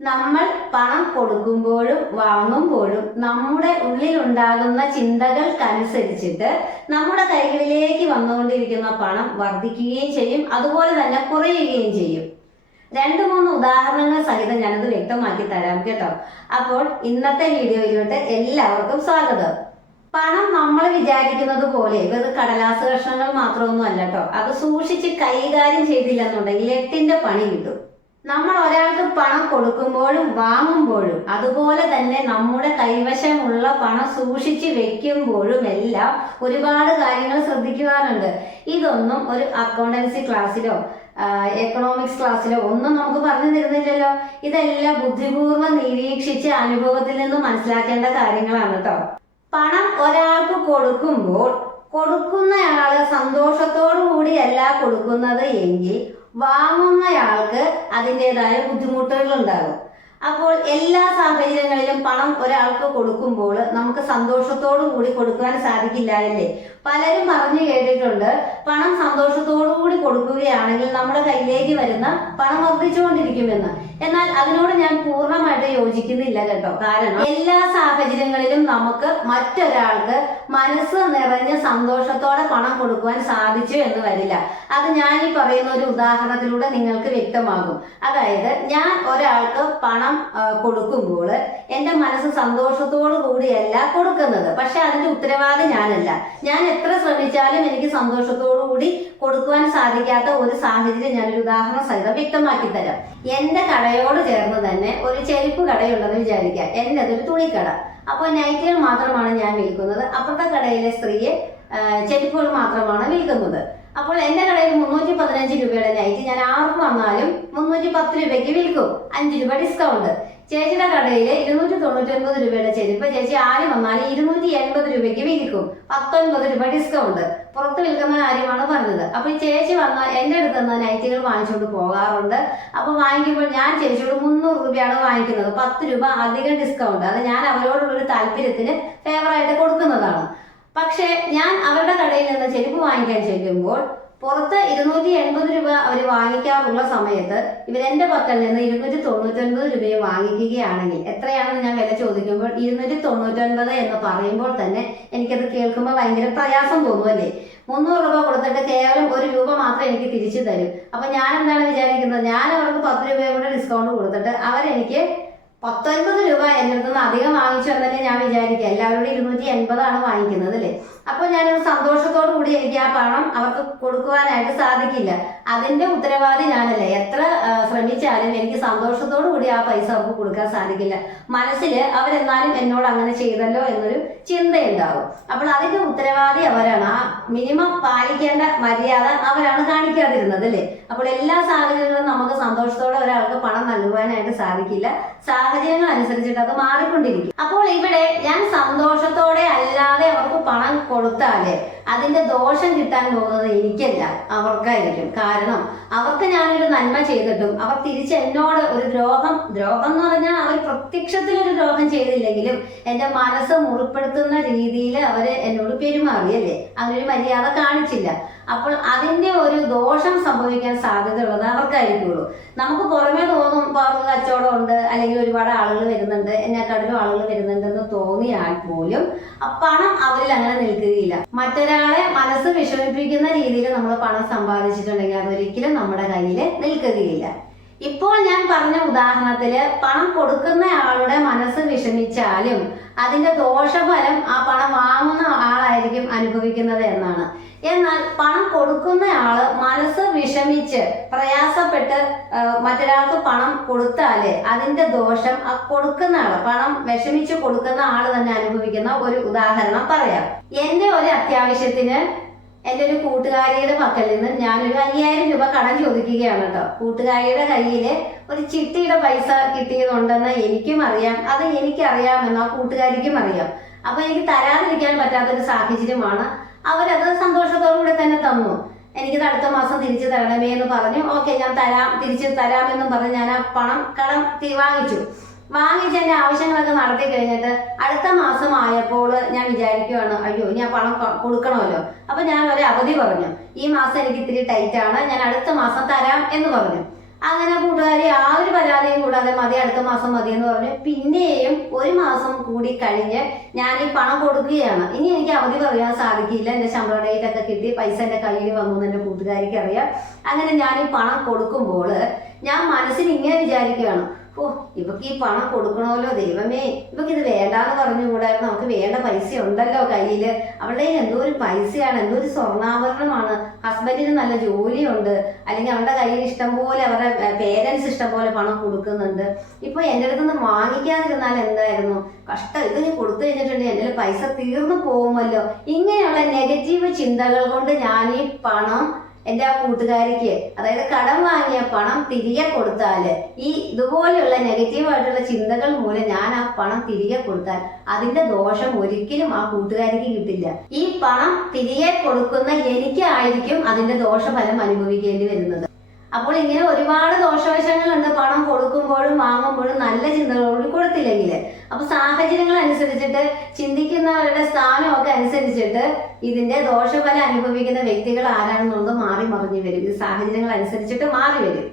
നമ്മൾ പണം കൊടുക്കുമ്പോഴും വാങ്ങുമ്പോഴും നമ്മുടെ ഉള്ളിൽ ഉണ്ടാകുന്ന ചിന്തകൾക്കനുസരിച്ചിട്ട് നമ്മുടെ കൈകളിലേക്ക് വന്നുകൊണ്ടിരിക്കുന്ന പണം വർദ്ധിക്കുകയും ചെയ്യും അതുപോലെ തന്നെ കുറയുകയും ചെയ്യും. രണ്ട് മൂന്ന് ഉദാഹരണങ്ങൾ സഹിതം ഞാനത് വ്യക്തമാക്കി തരാം കേട്ടോ. അപ്പോൾ ഇന്നത്തെ വീഡിയോയിലോട്ട് എല്ലാവർക്കും സ്വാഗതം. പണം നമ്മൾ വിചാരിക്കുന്നത് പോലെ ഇവർ കടലാസ് കഷ്ണങ്ങൾ മാത്രമൊന്നും അല്ല കേട്ടോ. അത് സൂക്ഷിച്ച് കൈകാര്യം ചെയ്തില്ലെന്നുണ്ടെങ്കിൽ എട്ടിന്റെ പണി കിട്ടും. നമ്മൾ ഒരാൾക്ക് പണം കൊടുക്കുമ്പോഴും വാങ്ങുമ്പോഴും അതുപോലെ തന്നെ നമ്മുടെ കൈവശമുള്ള പണം സൂക്ഷിച്ച് വെക്കുമ്പോഴും എല്ലാം ഒരുപാട് കാര്യങ്ങൾ ശ്രദ്ധിക്കുവാനുണ്ട്. ഇതൊന്നും ഒരു അക്കൗണ്ടൻസി ക്ലാസ്സിലോ എക്കണോമിക്സ് ക്ലാസ്സിലോ ഒന്നും നമുക്ക് പറഞ്ഞു തരുന്നില്ലല്ലോ. ഇതെല്ലാം ബുദ്ധിപൂർവം നിരീക്ഷിച്ച് അനുഭവത്തിൽ നിന്ന് മനസ്സിലാക്കേണ്ട കാര്യങ്ങളാണ് കേട്ടോ പണം ഒരാൾക്ക് കൊടുക്കുമ്പോൾ കൊടുക്കുന്നയാൾ സന്തോഷത്തോടു കൂടിയല്ല കൊടുക്കുന്നത് എങ്കിൽ വാങ്ങുന്നയാൾക്ക് അതിന്റെതായ ബുദ്ധിമുട്ടുകൾ ഉണ്ടാകും അപ്പോൾ എല്ലാ സാഹചര്യങ്ങളിലും പണം ഒരാൾക്ക് കൊടുക്കുമ്പോൾ നമുക്ക് സന്തോഷത്തോടു കൂടി കൊടുക്കാൻ സാധിക്കില്ല അല്ലേ? പലരും പറഞ്ഞു കേട്ടിട്ടുണ്ട് പണം സന്തോഷത്തോടു കൂടി കൊടുക്കുകയാണെങ്കിൽ നമ്മുടെ കയ്യിലേക്ക് വരുന്ന പണം വർദ്ധിച്ചുകൊണ്ടിരിക്കുമെന്ന്. എന്നാൽ അതിനോട് ഞാൻ പൂർണമായിട്ട് യോജിക്കുന്നില്ല കേട്ടോ. കാരണം എല്ലാ സാഹചര്യങ്ങളിലും നമുക്ക് മറ്റൊരാൾക്ക് മനസ്സ് നിറഞ്ഞ സന്തോഷത്തോടെ പണം കൊടുക്കുവാൻ സാധിച്ചു എന്ന് വരില്ല. അത് ഞാൻ ഈ പറയുന്ന ഒരു ഉദാഹരണത്തിലൂടെ നിങ്ങൾക്ക് വ്യക്തമാകും. അതായത് ഞാൻ ഒരാൾക്ക് പണം കൊടുക്കുമ്പോൾ എന്റെ മനസ്സ് സന്തോഷത്തോടു കൂടിയല്ല കൊടുക്കുന്നത്. പക്ഷെ അതിന്റെ ഉത്തരവാദി ഞാനല്ല. ഞാൻ എത്ര ശ്രമിച്ചാലും എനിക്ക് സന്തോഷത്തോടു കൂടി കൊടുക്കുവാൻ സാധിക്കാത്ത ഒരു സാഹചര്യം ഒരു ഉദാഹരണം സഹിതം വ്യക്തമാക്കി തരാം. എന്റെ കടയോട് ചേർന്ന് തന്നെ ഒരു ചെരുപ്പ് കടയുണ്ടെന്ന് വിചാരിക്കാം എന്റെ അതൊരു തുണിക്കട. അപ്പോൾ നൈറ്റികൾ മാത്രമാണ് ഞാൻ വിൽക്കുന്നത്. അപ്പുറത്തെ കടയിലെ സ്ത്രീയെ ചെരുപ്പുകൾ മാത്രമാണ് വിൽക്കുന്നത്. അപ്പോൾ എന്റെ കടയിൽ മുന്നൂറ്റി പതിനഞ്ച് രൂപയുടെ നൈറ്റ് ഞാൻ ആർക്ക് വന്നാലും മുന്നൂറ്റി പത്ത് രൂപയ്ക്ക് വിൽക്കും. അഞ്ച് രൂപ ഡിസ്കൗണ്ട് ചേച്ചിയുടെ കടയിൽ ഇരുന്നൂറ്റി തൊണ്ണൂറ്റി ഒൻപത് രൂപയുടെ ചെരുപ്പ് ചേച്ചി ആര് വന്നാലും ഇരുന്നൂറ്റി എൺപത് രൂപയ്ക്ക് വിൽക്കും. പത്തൊൻപത് രൂപ ഡിസ്കൗണ്ട്. പുറത്ത് വിൽക്കുന്ന കാര്യമാണ് പറഞ്ഞത്. അപ്പൊ ചേച്ചി വന്ന എന്റെ അടുത്ത് നിന്ന് നൈറ്റികൾ വാങ്ങിച്ചുകൊണ്ട് പോകാറുണ്ട്. അപ്പൊ വാങ്ങിക്കുമ്പോൾ ഞാൻ ചേച്ചിയോട് മുന്നൂറ് രൂപയാണ് വാങ്ങിക്കുന്നത്. പത്ത് രൂപ അധികം ഡിസ്കൗണ്ട്. അത് ഞാൻ അവരോടുള്ള ഒരു താല്പര്യത്തിന് ഫേവറായിട്ട് കൊടുക്കുന്നതാണ്. പക്ഷേ ഞാൻ അവരുടെ കടയിൽ നിന്ന് ചെരുപ്പ് വാങ്ങിക്കാൻ ചെല്ലുമ്പോൾ പുറത്ത് ഇരുന്നൂറ്റി എൺപത് രൂപ അവർ വാങ്ങിക്കാറുള്ള സമയത്ത് ഇവരെന്റെ പക്കൽ നിന്ന് ഇരുന്നൂറ്റി തൊണ്ണൂറ്റൊൻപത് രൂപയും വാങ്ങിക്കുകയാണെങ്കിൽ എത്രയാണെന്ന് ഞാൻ വില ചോദിക്കുമ്പോൾ ഇരുന്നൂറ്റി തൊണ്ണൂറ്റൊൻപത് എന്ന് പറയുമ്പോൾ തന്നെ എനിക്കത് കേൾക്കുമ്പോൾ ഭയങ്കര പ്രയാസം തോന്നുമല്ലേ മുന്നൂറ് രൂപ കൊടുത്തിട്ട് കേവലം ഒരു രൂപ മാത്രം എനിക്ക് തിരിച്ചു തരും. അപ്പൊ ഞാൻ എന്താണ് വിചാരിക്കുന്നത്? ഞാൻ അവർക്ക് പത്ത് രൂപയും കൂടെ ഡിസ്കൗണ്ട് കൊടുത്തിട്ട് അവരെനിക്ക് പത്തൊൻപത് രൂപ എന്റെ അടുത്ത് നിന്ന് അധികം വാങ്ങിച്ചു എന്നല്ലേ ഞാൻ വിചാരിക്കുക. എല്ലാവരോടും ഇരുന്നൂറ്റി എൺപതാണ് വാങ്ങിക്കുന്നത് അല്ലേ? അപ്പോൾ ഞാനൊരു സന്തോഷത്തോടു കൂടി എനിക്ക് ആ പണം അവർക്ക് കൊടുക്കുവാനായിട്ട് സാധിക്കില്ല. അതിന്റെ ഉത്തരവാദി ഞാനല്ലേ? എത്ര ശ്രമിച്ചാലും എനിക്ക് സന്തോഷത്തോടു കൂടി ആ പൈസ അവർക്ക് കൊടുക്കാൻ സാധിക്കില്ല. മനസ്സിൽ അവരെന്നാലും എന്നോട് അങ്ങനെ ചെയ്തല്ലോ എന്നൊരു ചിന്തയുണ്ടാവും. അപ്പോൾ അതിന്റെ ഉത്തരവാദി അവരാണ്. ആ മിനിമം പാലിക്കേണ്ട മര്യാദ അവരാണ് കാണിക്കാതിരുന്നത് അല്ലേ? അപ്പോൾ എല്ലാ സാഹചര്യങ്ങളും നമുക്ക് സന്തോഷത്തോടെ ഒരാൾക്ക് പണം നൽകുവാനായിട്ട് സാധിക്കില്ല. സാഹചര്യങ്ങൾ അനുസരിച്ചിട്ട് അത് മാറിക്കൊണ്ടിരിക്കും. അപ്പോൾ ഇവിടെ ഞാൻ സന്തോഷത്തോടെ അല്ലാതെ അവർക്ക് പണം കൊടുത്താൽ അതിന്റെ ദോഷം കിട്ടാൻ പോകുന്നത് എനിക്കല്ല അവർക്കായിരിക്കും. കാരണം അവർക്ക് ഞാനൊരു നന്മ ചെയ്തിട്ടും അവർ തിരിച്ച് എന്നോട് ഒരു ദ്രോഹം ദ്രോഹം എന്ന് പറഞ്ഞാൽ അവർ പ്രത്യക്ഷത്തിൽ ഒരു ദ്രോഹം ചെയ്തില്ലെങ്കിലും എന്റെ മനസ്സ് മുറിപ്പെടുത്തുന്ന രീതിയിൽ അവർ എന്നോട് പെരുമാറിയല്ലേ? അവരൊരു മര്യാദ കാണിച്ചില്ല. അപ്പോൾ അതിന്റെ ഒരു ദോഷം സംഭവിക്കാൻ സാധ്യതയുള്ളത് അവർക്കായിരിക്കുള്ളൂ. നമുക്ക് പുറമേ തോന്നും ഇപ്പൊ അവർക്ക് കച്ചവടം ഉണ്ട് അല്ലെങ്കിൽ ഒരുപാട് ആളുകൾ വരുന്നുണ്ട് എന്നെക്കാട്ടിലും ആളുകൾ വരുന്നുണ്ടെന്ന് തോന്നിയാൽ പോലും പണം അവരിൽ അങ്ങനെ നിൽക്കുകയില്ല. മറ്റൊരാളെ മനസ്സ് വിഷമിപ്പിക്കുന്ന രീതിയിൽ നമ്മൾ പണം സമ്പാദിച്ചിട്ടുണ്ടെങ്കിൽ അതൊരിക്കലും നമ്മുടെ കയ്യിൽ നിൽക്കുകയില്ല. ഇപ്പോൾ ഞാൻ പറഞ്ഞ ഉദാഹരണത്തിൽ പണം കൊടുക്കുന്ന ആളുടെ മനസ്സ് വിഷമിച്ചാലും അതിന്റെ ദോഷഫലം ആ പണം വാങ്ങുന്ന ആളായിരിക്കും അനുഭവിക്കുന്നത് എന്നാണ്. എന്നാൽ പണം കൊടുക്കുന്ന ആൾ മനസ്സ് വിഷമിച്ച് പ്രയാസപ്പെട്ട് മറ്റൊരാൾക്ക് പണം കൊടുത്താൽ അതിന്റെ ദോഷം ആ കൊടുക്കുന്ന ആൾ പണം വിഷമിച്ച് കൊടുക്കുന്ന ആൾ തന്നെ അനുഭവിക്കുന്ന ഒരു ഉദാഹരണം പറയാം. എന്റെ അത്യാവശ്യത്തിന് എന്റെ ഒരു കൂട്ടുകാരിയുടെ പക്കൽ നിന്ന് ഞാനൊരു അയ്യായിരം രൂപ കടം ചോദിക്കുകയാണ് കേട്ടോ. കൂട്ടുകാരിയുടെ കയ്യിൽ ഒരു ചിട്ടിയുടെ പൈസ കിട്ടിയതുണ്ടെന്ന് എനിക്കും അറിയാം. അത് എനിക്കറിയാമെന്ന് ആ കൂട്ടുകാരിക്കും അറിയാം. അപ്പൊ എനിക്ക് തരാതിരിക്കാൻ പറ്റാത്തൊരു സാഹചര്യമാണ്. അവരത് സന്തോഷത്തോടുകൂടി തന്നെ തന്നു. എനിക്ക് അടുത്ത മാസം തിരിച്ചു തരണമേ എന്ന് പറഞ്ഞു. ഓക്കെ ഞാൻ തരാം തിരിച്ചു തരാമെന്നും പറഞ്ഞ് ഞാൻ ആ പണം കടം വാങ്ങിച്ചു. വാങ്ങിച്ച് എന്റെ ആവശ്യങ്ങളൊക്കെ നടത്തി കഴിഞ്ഞിട്ട് അടുത്ത മാസം ആയപ്പോൾ ഞാൻ വിചാരിക്കുവാണ് അയ്യോ ഞാൻ പണം കൊടുക്കണമല്ലോ. അപ്പൊ ഞാൻ ഒരു അവധി പറഞ്ഞു. ഈ മാസം എനിക്ക് ഇത്തിരി ടൈറ്റ് ആണ് ഞാൻ അടുത്ത മാസം തരാം എന്ന് പറഞ്ഞു. അങ്ങനെ കൂട്ടുകാരി ആ ഒരു പരാതിയും കൂടാതെ മതി അടുത്ത മാസം മതി എന്ന് പറഞ്ഞു. പിന്നെയും ഒരു മാസം കൂടി കഴിഞ്ഞ് ഞാൻ ഈ പണം കൊടുക്കുകയാണ്. ഇനി എനിക്ക് അവധി പറയാൻ സാധിക്കില്ല. എന്റെ ശമ്പള ഡേറ്റ് ഒക്കെ കിട്ടി പൈസ എന്റെ കയ്യിൽ വന്നു എന്ന് എന്റെ കൂട്ടുകാരിക്ക് അറിയാം. അങ്ങനെ ഞാൻ ഈ പണം കൊടുക്കുമ്പോൾ ഞാൻ മനസ്സിൽ ഇങ്ങനെ വിചാരിക്കുകയാണ് ഓ ഇവക്ക് ഈ പണം കൊടുക്കണമല്ലോ ദൈവമേ. ഇവക്ക് ഇത് വേണ്ടാന്ന് പറഞ്ഞുകൂടായിരുന്നു നമുക്ക് വേണ്ട പൈസ ഉണ്ടല്ലോ കയ്യിൽ. അവളുടെ എന്തോ ഒരു പൈസയാണ് എന്തോ ഒരു സ്വർണാഭരണമാണ്. ഹസ്ബൻഡിന് നല്ല ജോലിയുണ്ട്. അല്ലെങ്കിൽ അവരുടെ കയ്യിൽ ഇഷ്ടം പോലെ അവരുടെ പേരൻസ് ഇഷ്ടം പോലെ പണം കൊടുക്കുന്നുണ്ട്. ഇപ്പൊ എന്റെ അടുത്ത് നിന്ന് വാങ്ങിക്കാതിരുന്നാൽ എന്തായിരുന്നു? കഷ്ടം. ഇത് നീ കൊടുത്തു കഴിഞ്ഞിട്ടുണ്ടെങ്കിൽ എന്റെ പൈസ തീർന്നു പോകുമല്ലോ. ഇങ്ങനെയുള്ള നെഗറ്റീവ് ചിന്തകൾ കൊണ്ട് ഞാൻ ഈ പണം എന്റെ ആ കൂട്ടുകാരിക്ക് അതായത് കടം വാങ്ങിയ പണം തിരികെ കൊടുത്താൽ ഈ ഇതുപോലെയുള്ള നെഗറ്റീവായിട്ടുള്ള ചിന്തകൾ മൂലം ഞാൻ ആ പണം തിരികെ കൊടുത്താൽ അതിന്റെ ദോഷം ഒരിക്കലും ആ കൂട്ടുകാരിക്ക് കിട്ടില്ല. ഈ പണം തിരികെ കൊടുക്കുന്ന എനിക്കായിരിക്കും അതിന്റെ ദോഷഫലം അനുഭവിക്കേണ്ടി വരുന്നത്. അപ്പോൾ ഇങ്ങനെ ഒരുപാട് ദോഷവശങ്ങളുണ്ട്. പണം കൊടുക്കുമ്പോഴും വാങ്ങുമ്പോഴും നല്ല ചിന്തകളോട് കൊടുത്തില്ലെങ്കിൽ അപ്പൊ സാഹചര്യങ്ങൾ അനുസരിച്ചിട്ട് ചിന്തിക്കുന്നവരുടെ സ്ഥാനമൊക്കെ അനുസരിച്ചിട്ട് ഇതിന്റെ ദോഷഫലം അനുഭവിക്കുന്ന വ്യക്തികൾ ആരാണെന്നുള്ളത് മാറി മറിഞ്ഞു വരും. ഇത് സാഹചര്യങ്ങൾ അനുസരിച്ചിട്ട് മാറി വരും.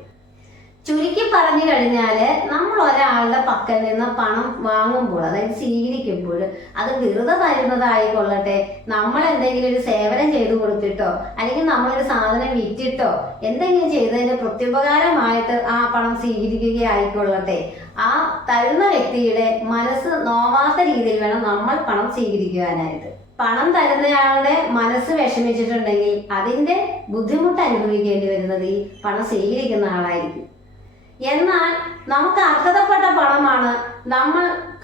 ചുരുക്കി പറഞ്ഞു കഴിഞ്ഞാൽ നമ്മൾ ഒരാളുടെ പക്കൽ നിന്ന് പണം വാങ്ങുമ്പോൾ അതായത് സ്വീകരിക്കുമ്പോൾ അത് വെറുതെ തരുന്നതായിക്കൊള്ളട്ടെ നമ്മൾ എന്തെങ്കിലും ഒരു സേവനം ചെയ്തു കൊടുത്തിട്ടോ അല്ലെങ്കിൽ നമ്മളൊരു സാധനം വിറ്റിട്ടോ എന്തെങ്കിലും ചെയ്തതിന് പ്രത്യുപകാരമായിട്ട് ആ പണം സ്വീകരിക്കുകയായിക്കൊള്ളട്ടെ ആ തരുന്ന വ്യക്തിയുടെ മനസ്സ് നോവാത്ത രീതിയിൽ വേണം നമ്മൾ പണം സ്വീകരിക്കുവാനായിട്ട് പണം തരുന്നയാളുടെ മനസ്സ് വിഷമിച്ചിട്ടുണ്ടെങ്കിൽ അതിന്റെ ബുദ്ധിമുട്ട് അനുഭവിക്കേണ്ടി വരുന്നത് ഈ പണം സ്വീകരിക്കുന്ന ആളായിരിക്കും. എന്നാൽ നമുക്ക് അർഹതപ്പെട്ട പണമാണ്. നമ്മൾ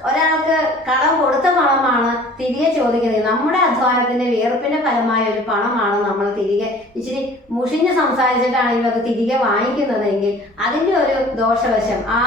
ഒരാൾക്ക് കടം കൊടുത്ത പണമാണ് തിരികെ ചോദിക്കുന്നത്. നമ്മുടെ അധ്വാനത്തിന്റെ വിയർപ്പിന്റെ ഫലമായ ഒരു പണമാണ് നമ്മൾ തിരികെ ഇച്ചിരി മുഷിഞ്ഞ് സംസാരിച്ചിട്ടാണെങ്കിലും അത് തിരികെ വാങ്ങിക്കുന്നതെങ്കിൽ അതിന്റെ ഒരു ദോഷവശം ആ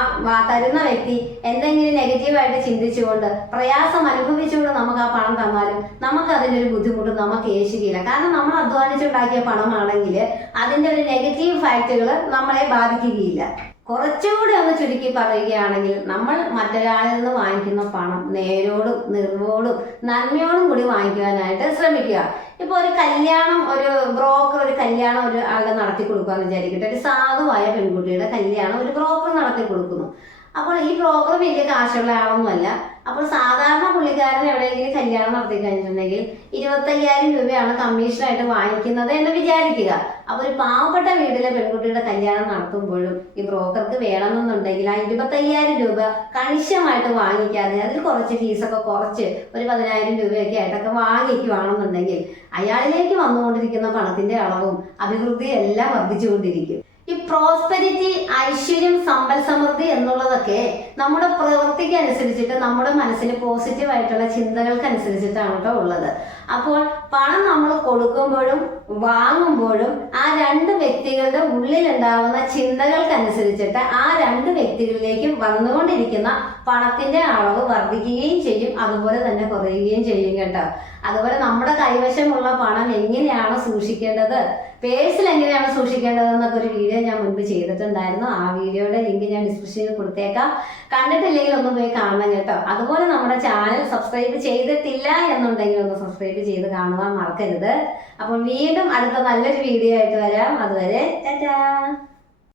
തരുന്ന വ്യക്തി എന്തെങ്കിലും നെഗറ്റീവായിട്ട് ചിന്തിച്ചുകൊണ്ട് പ്രയാസം അനുഭവിച്ചുകൊണ്ട് നമുക്ക് ആ പണം തന്നാലും നമുക്ക് അതിന്റെ ഒരു ബുദ്ധിമുട്ട് നമുക്ക് ഏശുകയില്ല കാരണം നമ്മൾ അധ്വാനിച്ചുണ്ടാക്കിയ പണമാണെങ്കിൽ അതിന്റെ ഒരു നെഗറ്റീവ് ഫാക്റ്റുകൾ നമ്മളെ ബാധിക്കുകയില്ല. കുറച്ചുകൂടി ഒന്ന് ചുരുക്കി പറയുകയാണെങ്കിൽ നമ്മൾ മറ്റൊരാളിൽ നിന്ന് വാങ്ങിക്കുന്ന പണം നേരോടും നിർവോടും നന്മയോടും കൂടി വാങ്ങിക്കുവാനായിട്ട് ശ്രമിക്കുക. ഇപ്പൊ ഒരു കല്യാണം ഒരു ബ്രോക്കർ ഒരു കല്യാണം ഒരു ആളുടെ നടത്തി കൊടുക്കാന്ന് വിചാരിക്കട്ടെ. ഒരു സാധുവായ പെൺകുട്ടിയുടെ കല്യാണം ഒരു ബ്രോക്കർ നടത്തി കൊടുക്കുന്നു. അപ്പോൾ ഈ ബ്രോക്കർ വലിയ കാശുള്ള ആളൊന്നുമല്ല. അപ്പോൾ സാധാരണ പുള്ളിക്കാരൻ എവിടെയെങ്കിലും കല്യാണം നടത്തി കഴിഞ്ഞിട്ടുണ്ടെങ്കിൽ ഇരുപത്തയ്യായിരം രൂപയാണ് കമ്മീഷനായിട്ട് വാങ്ങിക്കുന്നത് എന്ന് വിചാരിക്കുക. അപ്പോൾ ഒരു പാവപ്പെട്ട വീട്ടിലെ പെൺകുട്ടിയുടെ കല്യാണം നടത്തുമ്പോഴും ഈ ബ്രോക്കർക്ക് വേണമെന്നുണ്ടെങ്കിൽ ആ ഇരുപത്തയ്യായിരം രൂപ കണിശമായിട്ട് വാങ്ങിക്കാതെ അതിൽ കുറച്ച് ഫീസൊക്കെ കുറച്ച് ഒരു പതിനായിരം രൂപയൊക്കെ ആയിട്ടൊക്കെ വാങ്ങിക്കുവാണെന്നുണ്ടെങ്കിൽ അയാളിലേക്ക് വന്നുകൊണ്ടിരിക്കുന്ന പണത്തിന്റെ അളവും അഭിവൃദ്ധിയും എല്ലാം വർദ്ധിച്ചുകൊണ്ടിരിക്കും പ്രോസ്പെരിറ്റി ഐശ്വര്യം സമ്പൽ സമൃദ്ധി എന്നുള്ളതൊക്കെ നമ്മുടെ പ്രവൃത്തിക്ക് അനുസരിച്ചിട്ട് നമ്മുടെ മനസ്സിൽ പോസിറ്റീവ് ആയിട്ടുള്ള ചിന്തകൾക്ക് അനുസരിച്ചിട്ടാണ് കേട്ടോ ഉള്ളത്. അപ്പോൾ പണം നമ്മൾ കൊടുക്കുമ്പോഴും വാങ്ങുമ്പോഴും ആ രണ്ട് വ്യക്തികളുടെ ഉള്ളിൽ ഉണ്ടാകുന്ന ചിന്തകൾക്കനുസരിച്ചിട്ട് ആ രണ്ട് വ്യക്തികളിലേക്കും വന്നുകൊണ്ടിരിക്കുന്ന പണത്തിന്റെ അളവ് വർദ്ധിക്കുകയും ചെയ്യും അതുപോലെ തന്നെ കുറയുകയും ചെയ്യും കേട്ടോ. അതുപോലെ നമ്മുടെ കൈവശമുള്ള പണം എങ്ങനെയാണ് സൂക്ഷിക്കേണ്ടത്? പേഴ്സിൽ എങ്ങനെയാണ് സൂക്ഷിക്കേണ്ടത് എന്നൊക്കെ ഒരു വീഡിയോ ഞാൻ മുൻപ് ചെയ്തിട്ടുണ്ടായിരുന്നു. ആ വീഡിയോയുടെ ലിങ്ക് ഞാൻ ഡിസ്ക്രിപ്ഷനിൽ കൊടുത്തേക്കാം. കണ്ടിട്ടില്ലെങ്കിൽ ഒന്ന് പോയി കാണണം കേട്ടോ. അതുപോലെ നമ്മുടെ ചാനൽ സബ്സ്ക്രൈബ് ചെയ്തിട്ടില്ല എന്നുണ്ടെങ്കിൽ ഒന്ന് സബ്സ്ക്രൈബ് ചെയ്ത് കാണുവാൻ മറക്കരുത്. അപ്പോൾ വീണ്ടും അടുത്ത നല്ലൊരു വീഡിയോ ആയിട്ട് വരാം. അതുവരെ ടാറ്റാ!